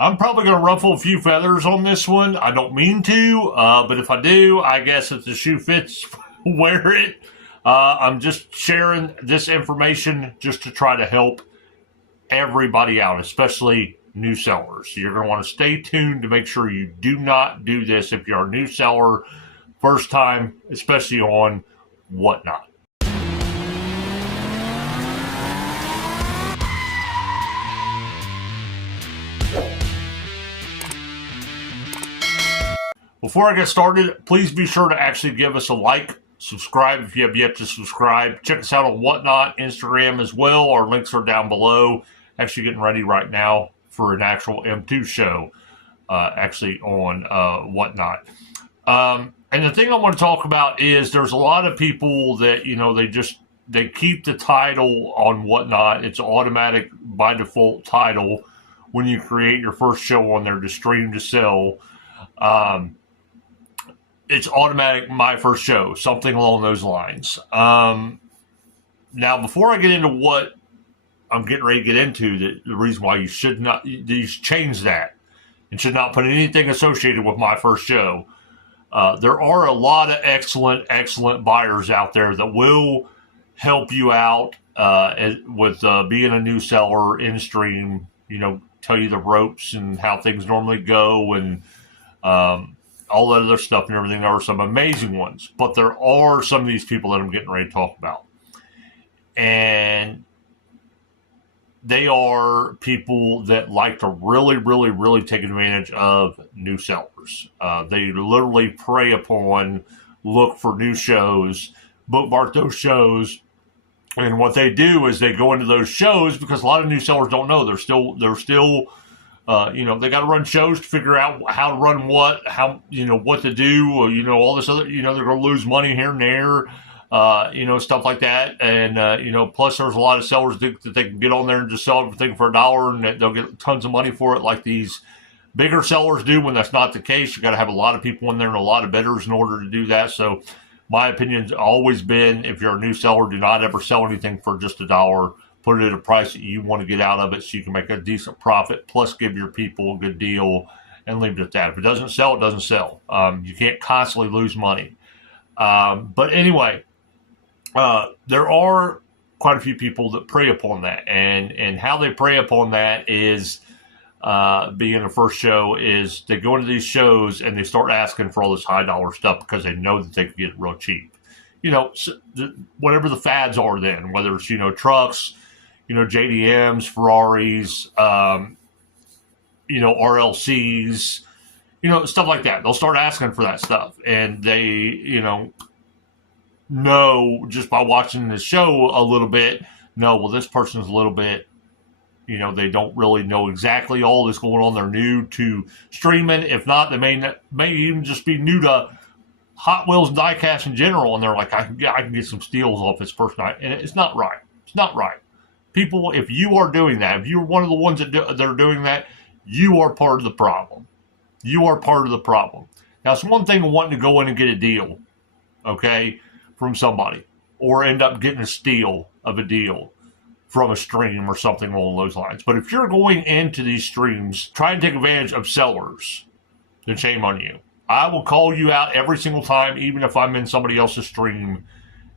I'm probably going to ruffle a few feathers on this one. I don't mean to, but if I do, I guess if the shoe fits, wear it. I'm just sharing this information just to try to help everybody out, especially new sellers. So you're going to want to stay tuned to make sure you do not do this if you're a new seller, first time, especially on Whatnot. Before I get started, please be sure to actually give us a like, subscribe if you have yet to subscribe. Check us out on Whatnot, Instagram as well. Our links are down below. Actually getting ready right now for an actual M2 show, actually on Whatnot. And the thing I want to talk about is there's a lot of people that, they keep the title on Whatnot. It's automatic by default title when you create your first show on there to stream to sell. It's automatic my first show, something along those lines. Now, before I get into what I'm getting ready to get into, the reason why you change that and should not put anything associated with my first show. There are a lot of excellent buyers out there that will help you out with being a new seller in stream, tell you the ropes and how things normally go and all that other stuff and everything. There are some amazing ones, but there are some of these people that I'm getting ready to talk about. And they are people that like to really take advantage of new sellers. They literally prey upon, look for new shows, bookmark those shows. And what they do is they go into those shows because a lot of new sellers don't know. They're still they got to run shows to figure out how to run what to do, all this other, they're going to lose money here and there, stuff like that. And, plus there's a lot of sellers that they can get on there and just sell everything for $1 and that they'll get tons of money for it like these bigger sellers do when that's not the case. You got to have a lot of people in there and a lot of bidders in order to do that. So my opinion's always been, if you're a new seller, do not ever sell anything for just $1. Put it at a price that you want to get out of it so you can make a decent profit, plus give your people a good deal and leave it at that. If it doesn't sell, it doesn't sell. You can't constantly lose money. But anyway, there are quite a few people that prey upon that. And how they prey upon that is being the first show is they go into these shows and they start asking for all this high dollar stuff because they know that they can get it real cheap. Whatever the fads are then, whether it's, trucks, JDMs, Ferraris, RLCs, stuff like that. They'll start asking for that stuff. And they, know just by watching the show a little bit, this person's a little bit, they don't really know exactly all this going on. They're new to streaming. If not, they may even just be new to Hot Wheels and DIECAST in general. And they're like, I can get some steals off this person. And it's not right. It's not right. People, if you are doing that, if you're one of the ones that are doing that, you are part of the problem. You are part of the problem. Now, it's one thing wanting to go in and get a deal, okay, from somebody, or end up getting a steal of a deal from a stream or something along those lines. But if you're going into these streams trying to take advantage of sellers, then shame on you. I will call you out every single time, even if I'm in somebody else's stream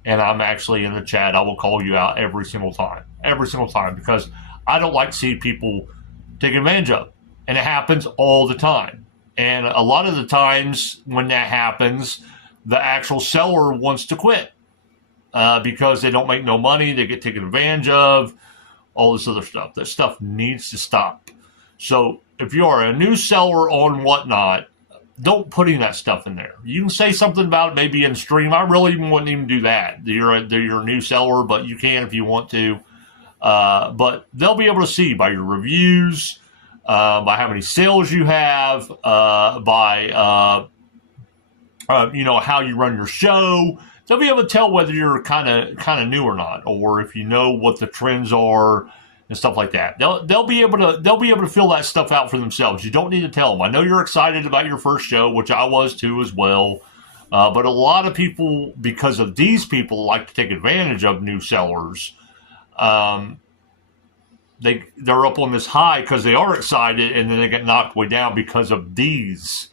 and I'm actually in the chat. I will call you out every single time, because I don't like to see people take advantage of it. And it happens all the time. And a lot of the times when that happens, the actual seller wants to quit because they don't make no money. They get taken advantage of, all this other stuff. That stuff needs to stop. So if you are a new seller on Whatnot, don't put any of that stuff in there. You can say something about it maybe in stream. I really wouldn't even do that. You're a new seller, but you can if you want to. But they'll be able to see by your reviews, by how many sales you have, by how you run your show. They'll be able to tell whether you're kind of new or not, or if you know what the trends are and stuff like that. They'll be able to fill that stuff out for themselves. You don't need to tell them. I know you're excited about your first show, which I was too as well. But a lot of people, because of these people, like to take advantage of new sellers. they're up on this high because they are excited, and then they get knocked way down because of these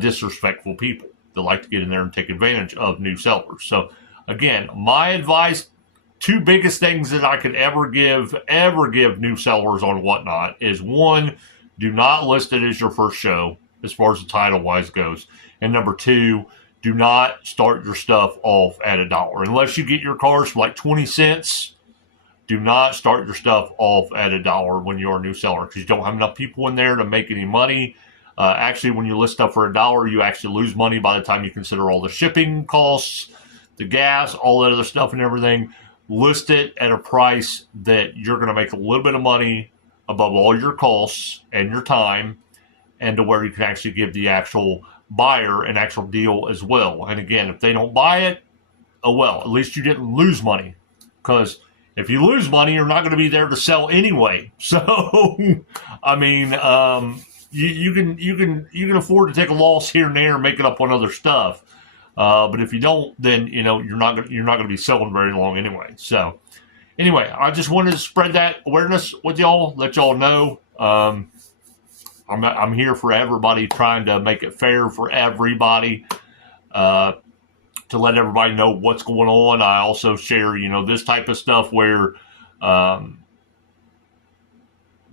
disrespectful people that like to get in there and take advantage of new sellers. So again, my advice, two biggest things that I could ever give new sellers on Whatnot is, one, do not list it as your first show as far as the title wise goes. And number two, do not start your stuff off at $1. Unless you get your cars for like 20 cents, do not start your stuff off at $1 when you're a new seller, because you don't have enough people in there to make any money. Actually, when you list stuff for $1, you actually lose money by the time you consider all the shipping costs, the gas, all that other stuff and everything. List it at a price that you're going to make a little bit of money above all your costs and your time, and to where you can actually give the actual buyer an actual deal as well. And again, if they don't buy it, oh well, at least you didn't lose money, because if you lose money, you're not going to be there to sell anyway. So, I mean, you can afford to take a loss here and there, and make it up on other stuff. But if you don't, then you're not going to be selling very long anyway. So, anyway, I just wanted to spread that awareness with y'all, let y'all know. I'm here for everybody, trying to make it fair for everybody. To let everybody know what's going on. I also share, this type of stuff where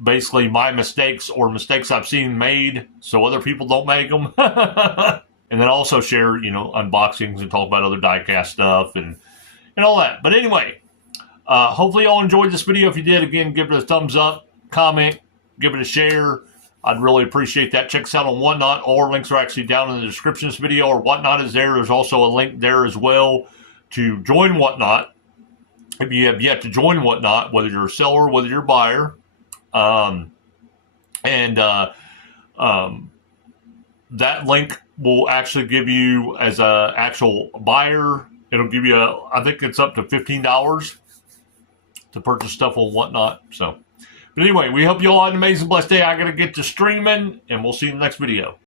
basically my mistakes or mistakes I've seen made so other people don't make them. And then also share, unboxings and talk about other diecast stuff and all that. But anyway, hopefully y'all enjoyed this video. If you did, again, give it a thumbs up, comment, give it a share. I'd really appreciate that. Check us out on Whatnot. All our links are actually down in the description of this video, or Whatnot is there. There's also a link there as well to join Whatnot. If you have yet to join Whatnot, whether you're a seller, whether you're a buyer, that link will actually give you, as an actual buyer, it'll give you, I think it's up to $15 to purchase stuff on Whatnot. So, but anyway, we hope you all have an amazing, blessed day. I got to get to streaming, and we'll see you in the next video.